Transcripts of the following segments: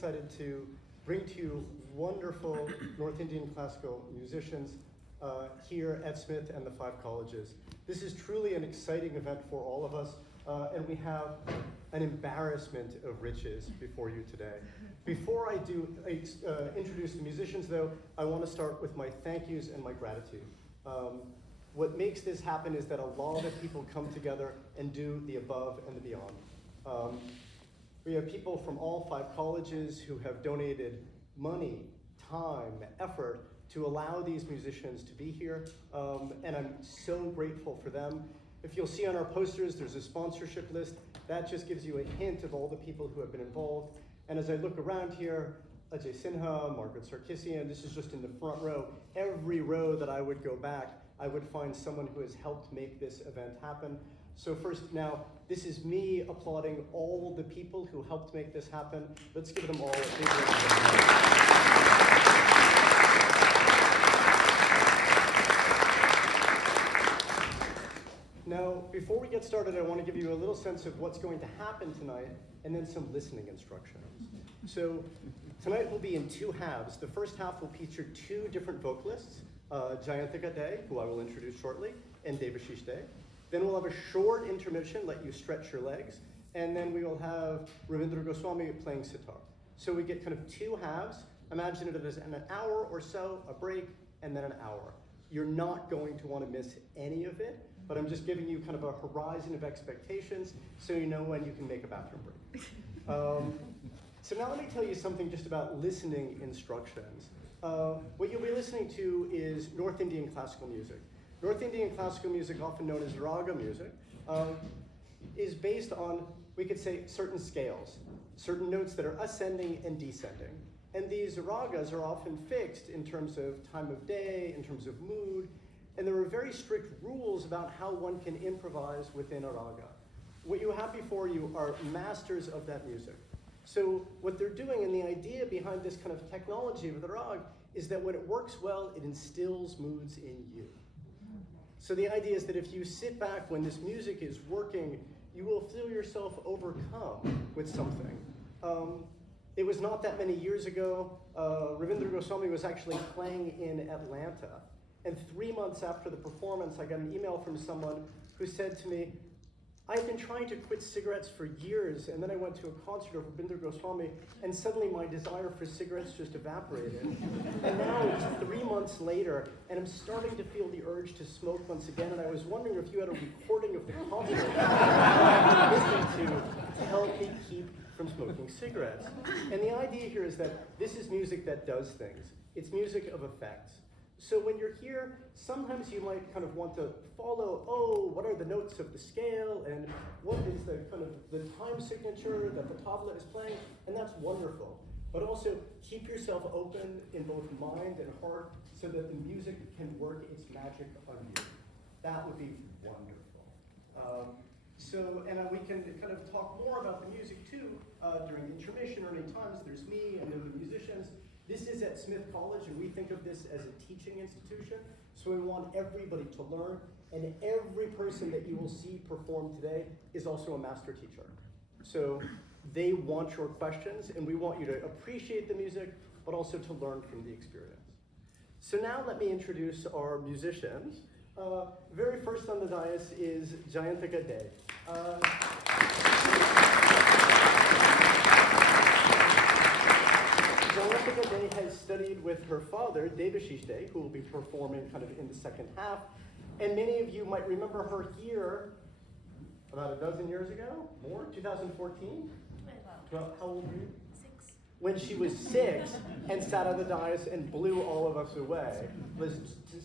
excited to bring to you wonderful North Indian classical musicians here at Smith and the 5 colleges. This is truly an exciting event for all of us, and we have an embarrassment of riches before you today. Before I do introduce the musicians, though, I want to start with my thank yous and my gratitude. What makes this happen is that a lot of people come together and do the above and the beyond. We have people from all 5 colleges who have donated money, time, effort to allow these musicians to be here, and I'm so grateful for them. If you'll see on our posters, there's a sponsorship list. That just gives you a hint of all the people who have been involved. And as I look around here, Ajay Sinha, Margaret Sarkisian, this is just in the front row. Every row that I would go back, I would find someone who has helped make this event happen. So first, now, this is me applauding all the people who helped make this happen. Let's give them all a big round of applause. Now, before we get started, I want to give you a little sense of what's going to happen tonight, and then some listening instructions. So tonight will be in 2 halves. The first half will feature 2 different vocalists, Jayantika Day, who I will introduce shortly, and Devashish Day. Then we'll have a short intermission, let you stretch your legs, and then we will have Ravindra Goswami playing sitar. So we get kind of 2 halves. Imagine it as an hour or so, a break, and then an hour. You're not going to want to miss any of it, but I'm just giving you kind of a horizon of expectations so you know when you can make a bathroom break. So now let me tell you something just about listening instructions. What you'll be listening to is North Indian classical music. North Indian classical music, often known as raga music, is based on, we could say, certain scales, certain notes that are ascending and descending. And these ragas are often fixed in terms of time of day, in terms of mood, and there are very strict rules about how one can improvise within a raga. What you have before you are masters of that music. So what they're doing, and the idea behind this kind of technology of the rag, is that when it works well, it instills moods in you. So the idea is that if you sit back when this music is working, you will feel yourself overcome with something. It was not that many years ago, Ravindra Goswami was actually playing in Atlanta. And 3 months after the performance, I got an email from someone who said to me, I've been trying to quit cigarettes for years, and then I went to a concert of Ravindra Goswami, and suddenly my desire for cigarettes just evaporated. And now it's 3 months later, and I'm starting to feel the urge to smoke once again, and I was wondering if you had a recording of the concert I listened to help me keep from smoking cigarettes. And the idea here is that this is music that does things. It's music of effects. So when you're here, sometimes you might kind of want to follow, what are the notes of the scale, and what is the kind of the time signature that the tabla is playing, and that's wonderful. But also keep yourself open in both mind and heart so that the music can work its magic on you. That would be wonderful. We can kind of talk more about the music too during intermission or any times. There's me and then the musicians. This is at Smith College, and we think of this as a teaching institution, so we want everybody to learn, and every person that you will see perform today is also a master teacher. So they want your questions, and we want you to appreciate the music, but also to learn from the experience. So now let me introduce our musicians. Very first on the dais is Jayantika Day. Jayantika Day has studied with her father, Devashish Day, who will be performing kind of in the second half. And many of you might remember her here about a dozen years ago, more, 2014? Well, how old were you? 6. When she was 6 and sat on the dais and blew all of us away. This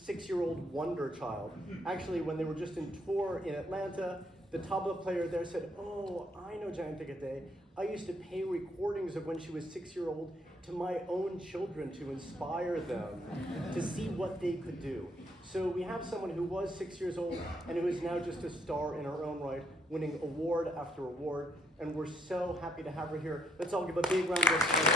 6-year-old wonder child. Actually, when they were just in tour in Atlanta, the tabla player there said, I know Jayantika Day. I used to pay recordings of when she was 6-year-old to my own children to inspire them to see what they could do. So we have someone who was 6 years old and who is now just a star in her own right, winning award after award, and we're so happy to have her here. Let's all give a big round of applause.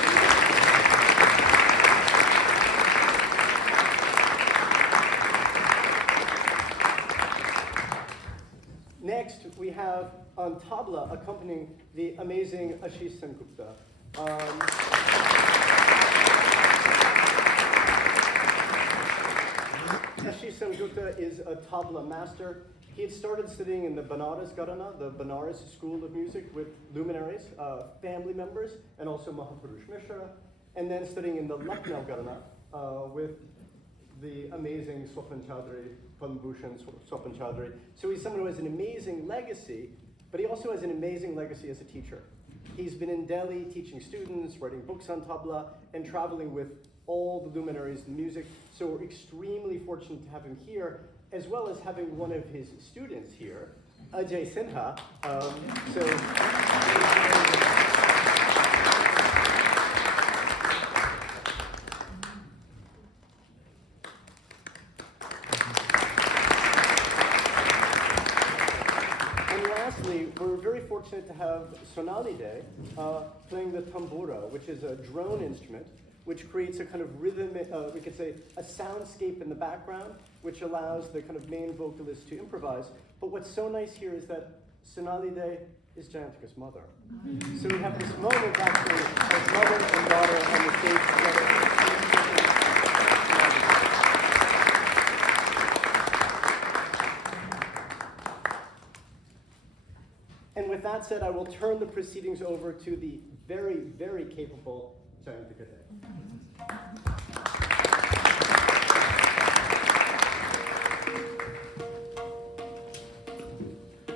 Next, we have on tabla accompanying the amazing Ashis Sengupta. a tabla master. He had started studying in the Banaras Gharana, the Banaras School of Music, with luminaries, family members, and also Mahapurush Mishra, and then studying in the Lucknow Gharana with the amazing Swapan Chaudhary, Padmabhushan Swapan Chaudhary. So he's someone who has an amazing legacy, but he also has an amazing legacy as a teacher. He's been in Delhi teaching students, writing books on tabla, and traveling with all the luminaries in music. So we're extremely fortunate to have him here, as well as having one of his students here, Ajay Sinha. Lastly, we're very fortunate to have Sonali Day playing the tambura, which is a drone instrument, which creates a kind of rhythm, we could say a soundscape in the background, which allows the kind of main vocalist to improvise. But what's so nice here is that Sonali Day is Jayantika's mother. So we have this moment actually of mother and daughter on the stage together. And with that said, I will turn the proceedings over to the very, very capable Jayantika Day.